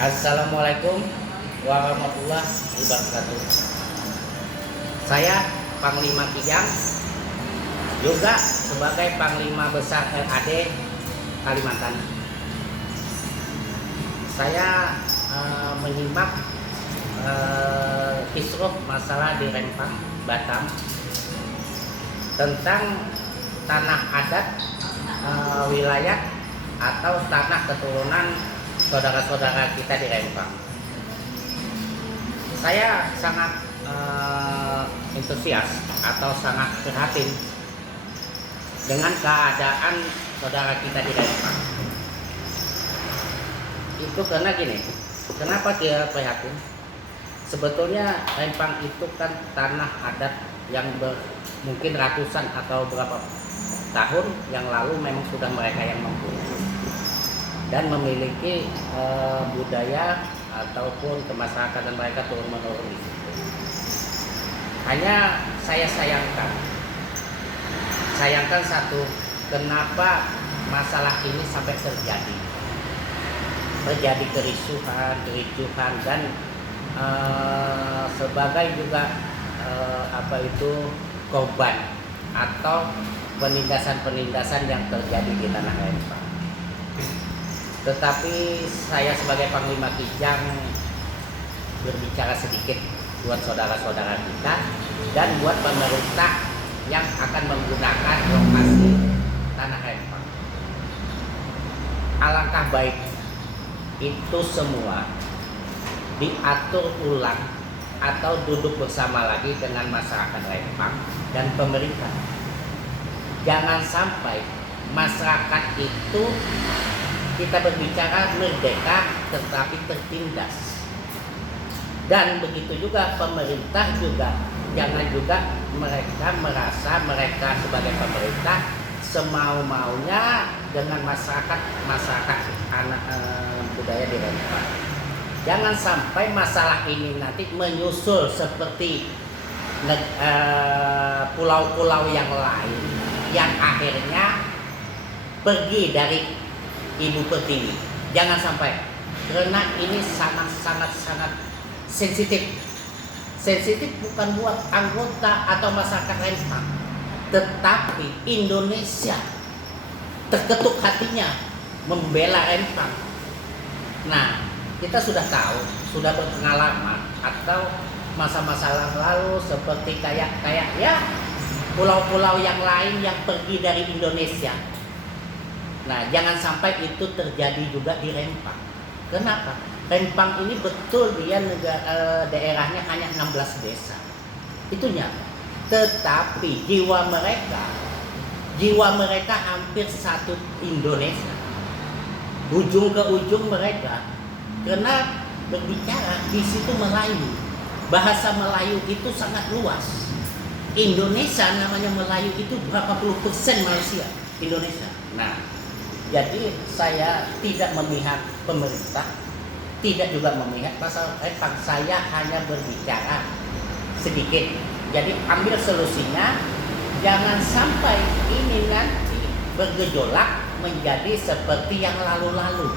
Assalamualaikum warahmatullahi wabarakatuh. Saya Panglima Kijang, juga sebagai Panglima Besar LAD Kalimantan. Saya menyimak kisruh masalah di Rempang, Batam, tentang tanah adat wilayah atau tanah keturunan saudara-saudara kita di Rempang. Saya sangat antusias atau sangat prihatin dengan keadaan saudara kita di Rempang. Itu karena gini, kenapa dia prihatin? Sebetulnya Rempang itu kan tanah adat yang mungkin ratusan atau berapa tahun yang lalu memang sudah mereka yang mempunyai dan memiliki budaya ataupun kemasyarakatan mereka turun menurun di situ. Hanya saya sayangkan satu, kenapa masalah ini sampai terjadi kericuhan dan sebagai juga korban atau penindasan yang terjadi di tanah Rempang. Tetapi saya sebagai Panglima Kijang berbicara sedikit buat saudara-saudara kita dan buat pemerintah yang akan menggunakan lokasi tanah Rempang. Alangkah baik itu semua diatur ulang atau duduk bersama lagi dengan masyarakat Rempang dan pemerintah. Jangan sampai masyarakat itu kita berbicara merdeka tetapi tertindas. Dan begitu juga pemerintah juga jangan juga mereka merasa mereka sebagai pemerintah semau-maunya dengan masyarakat anak budaya di Rempang. Jangan sampai masalah ini nanti menyusul seperti pulau-pulau yang lain yang akhirnya pergi dari Ibu Pertiwi. Jangan sampai, karena ini sangat sensitif. Sensitif bukan buat anggota atau masyarakat Rempang, tetapi Indonesia terketuk hatinya membela Rempang. Nah, kita sudah tahu, sudah berpengalaman atau masa-masa lalu seperti kayak ya pulau-pulau yang lain yang pergi dari Indonesia. Nah, jangan sampai itu terjadi juga di Rempang. Kenapa? Rempang ini betul dia daerahnya hanya 16 desa. Itu nyata. Tetapi jiwa mereka hampir satu Indonesia. Ujung ke ujung mereka. Karena berbicara di situ Melayu. Bahasa Melayu itu sangat luas. Indonesia namanya Melayu itu berapa puluh persen Malaysia Indonesia. Nah, jadi saya tidak memihak pemerintah, tidak juga memihak masalah Rempang. Saya hanya berbicara sedikit. Jadi ambil solusinya, jangan sampai ini nanti bergejolak menjadi seperti yang lalu-lalu.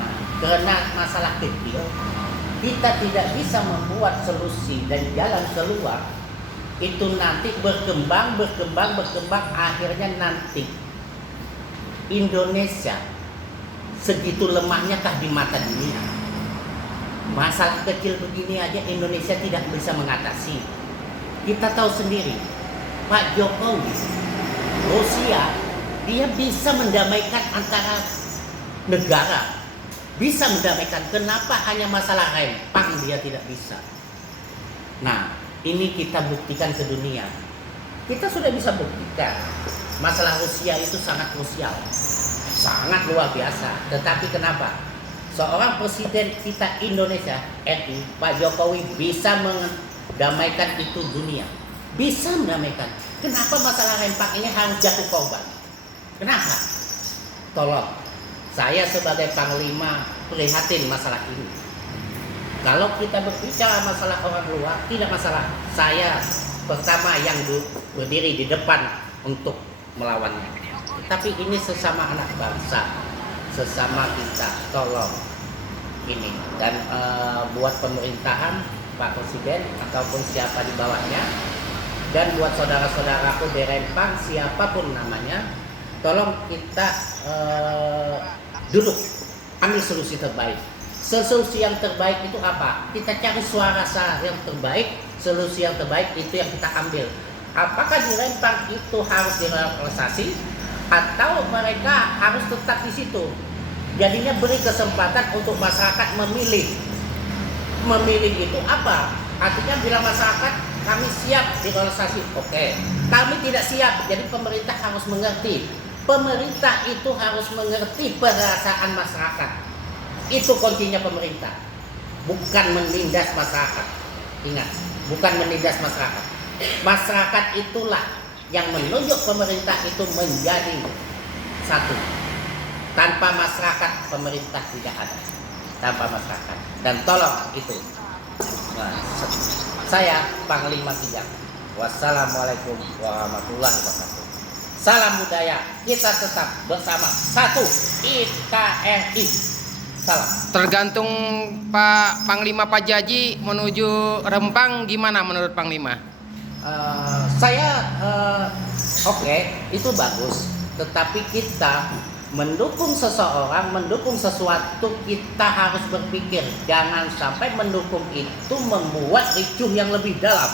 Nah, karena masalah kecil, kita tidak bisa membuat solusi dan jalan keluar. Itu nanti berkembang, akhirnya nanti Indonesia segitu lemahnya kah di mata dunia? Masalah kecil begini aja Indonesia tidak bisa mengatasi. Kita tahu sendiri, Pak Jokowi, Rusia, dia bisa mendamaikan antara negara. Bisa mendamaikan, kenapa hanya masalah Rempang dia tidak bisa? Nah, ini kita buktikan ke dunia. Kita sudah bisa buktikan masalah Rusia itu sangat krusial, sangat luar biasa. Tetapi kenapa seorang presiden kita Indonesia RI, Pak Jokowi, bisa mendamaikan itu dunia? Bisa mendamaikan. Kenapa masalah Rempang ini harus jatuh korban? Kenapa? Tolong, saya sebagai Panglima prihatin masalah ini. Kalau kita berbicara masalah orang luar, tidak masalah. Saya pertama yang berdiri di depan untuk melawannya. Tapi ini sesama anak bangsa. sesama kita, tolong ini. Dan buat pemerintahan, Pak Presiden ataupun siapa di bawahnya, dan buat saudara-saudaraku di Rempang, siapapun namanya, tolong kita duduk, ambil solusi terbaik. Solusi yang terbaik itu apa? Kita cari suara yang terbaik, solusi yang terbaik itu yang kita ambil. Apakah di Rempang itu harus direlokasi atau mereka harus tetap di situ? Jadinya beri kesempatan untuk masyarakat memilih. Memilih itu apa? Artinya bila masyarakat kami siap direlokasi, oke. Kami tidak siap, jadi pemerintah harus mengerti. Pemerintah itu harus mengerti perasaan masyarakat. Itu kuncinya pemerintah. Bukan menindas masyarakat. Ingat, bukan menindas masyarakat. Masyarakat itulah yang menunjuk pemerintah itu menjadi satu. Tanpa masyarakat, pemerintah tidak ada. Tanpa masyarakat. Dan tolong itu. Nah, saya Panglima Kijang. Wassalamualaikum warahmatullahi wabarakatuh. Salam budaya, kita tetap bersama satu IKRI. Salam. Tergantung Pak Panglima Pak Jaji menuju Rempang gimana menurut Panglima? Oke, itu bagus. Tetapi kita mendukung seseorang, mendukung sesuatu, kita harus berpikir jangan sampai mendukung itu membuat ricuh yang lebih dalam,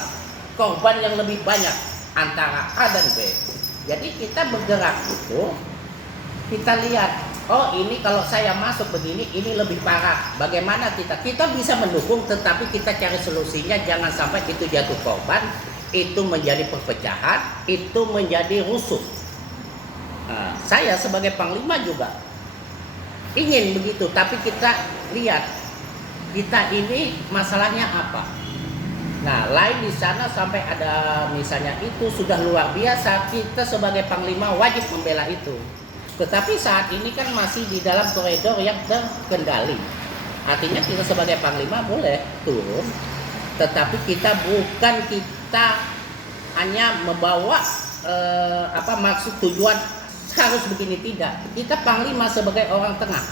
korban yang lebih banyak antara A dan B. Jadi kita bergerak itu, kita lihat, oh ini kalau saya masuk begini, ini lebih parah. Bagaimana kita bisa mendukung, tetapi kita cari solusinya, jangan sampai itu jatuh korban, itu menjadi perpecahan, itu menjadi rusuh. Nah, saya sebagai Panglima juga ingin begitu, tapi kita lihat kita ini masalahnya apa. Nah, lain di sana sampai ada misalnya itu sudah luar biasa, kita sebagai Panglima wajib membela itu. Tetapi saat ini kan masih di dalam koridor yang terkendali. Artinya kita sebagai Panglima boleh turun, tetapi kita hanya membawa maksud tujuan harus begini, tidak. Kita Panglima sebagai orang tengah,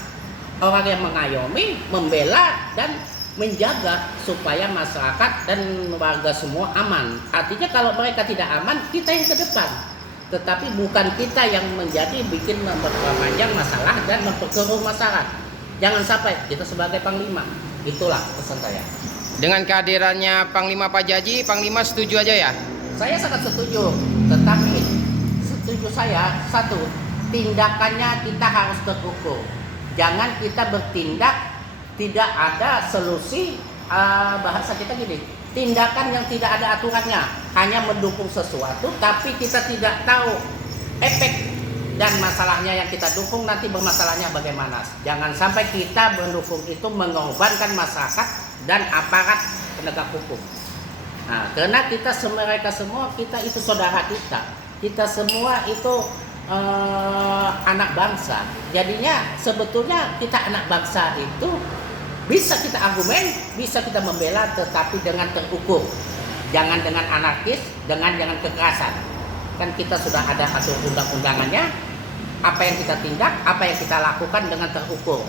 orang yang mengayomi, membela dan menjaga supaya masyarakat dan warga semua aman. Artinya kalau mereka tidak aman, kita yang ke depan. Tetapi bukan kita yang bikin memperpanjang masalah dan memperkeruh masalah. Jangan sampai kita sebagai Panglima. Itulah pesan saya. Dengan kehadirannya Panglima Pak Jaji, Panglima setuju aja ya? Saya sangat setuju. Tetapi setuju saya, satu, tindakannya kita harus terukur. Jangan kita bertindak tidak ada solusi, bahasa kita gini, tindakan yang tidak ada aturannya, hanya mendukung sesuatu tapi kita tidak tahu efek dan masalahnya yang kita dukung nanti bermasalahnya bagaimana. Jangan sampai kita mendukung itu mengorbankan masyarakat dan aparat penegak hukum. Nah, karena mereka semua, kita itu saudara kita semua itu anak bangsa. Jadinya sebetulnya kita anak bangsa itu bisa kita argumen, bisa kita membela, tetapi dengan terukur. Jangan dengan anarkis, jangan kekerasan. Kan kita sudah ada atur undang-undangannya. Apa yang kita tindak, apa yang kita lakukan dengan terukur.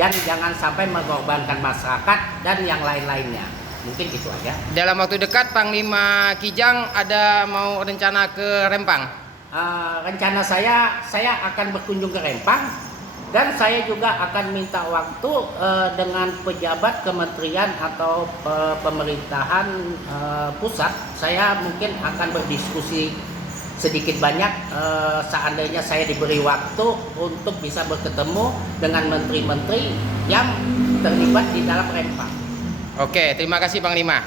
Dan jangan sampai mengorbankan masyarakat dan yang lain-lainnya. Mungkin itu aja. Dalam waktu dekat Panglima Kijang ada mau rencana ke Rempang? Rencana saya akan berkunjung ke Rempang. Dan saya juga akan minta waktu dengan pejabat kementerian atau pemerintahan pusat. Saya mungkin akan berdiskusi sedikit banyak seandainya saya diberi waktu untuk bisa bertemu dengan menteri-menteri yang terlibat di dalam Rempang. Oke, terima kasih Panglima.